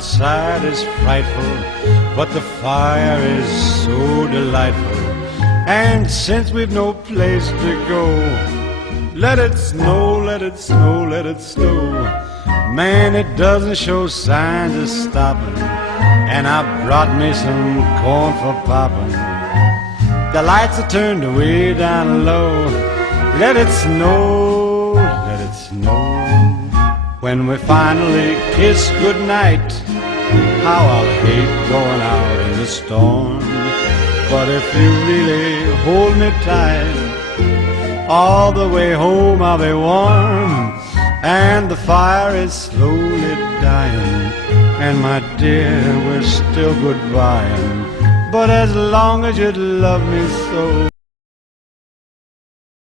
outside is frightful, but the fire is so delightful. And since we've no place to go, let it snow, let it snow, let it snow. Man, it doesn't show signs of stopping, and I brought me some corn for popping. The lights are turned way down low. Let it snow, let it snow. When we finally kiss goodnight, how I'll hate going out in the storm. But if you really hold me tight, all the way home I'll be warm. And the fire is slowly dying, and my dear, we're still goodbying. But as long as you love me so,